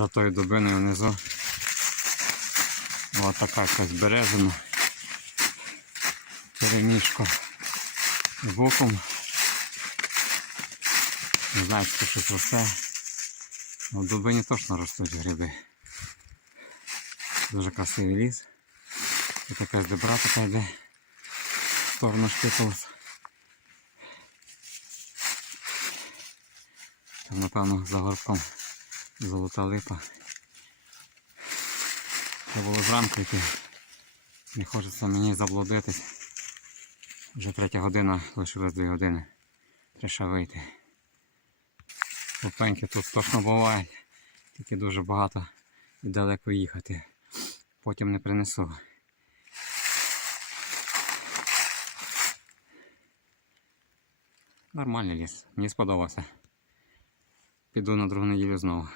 За тою дубиною внизу. Ось така якась березина. Перемішка з боком. Не знаю, чи щось росте. Ну, в дубині точно ростуть гриби. Дуже красивий ліс. Тут якась добра така йде в сторону шпиталус. Там, напевно, за горбком золота липа. Це було зранку йти. Не хочеться мені заблудитись. Вже третя година, лишилось дві години. Треба вийти. Лупеньки тут точно бувають. Тільки дуже багато і далеко їхати. Потім не принесу. Нормальний ліс. Мені сподобався. Піду на другу неділю знову.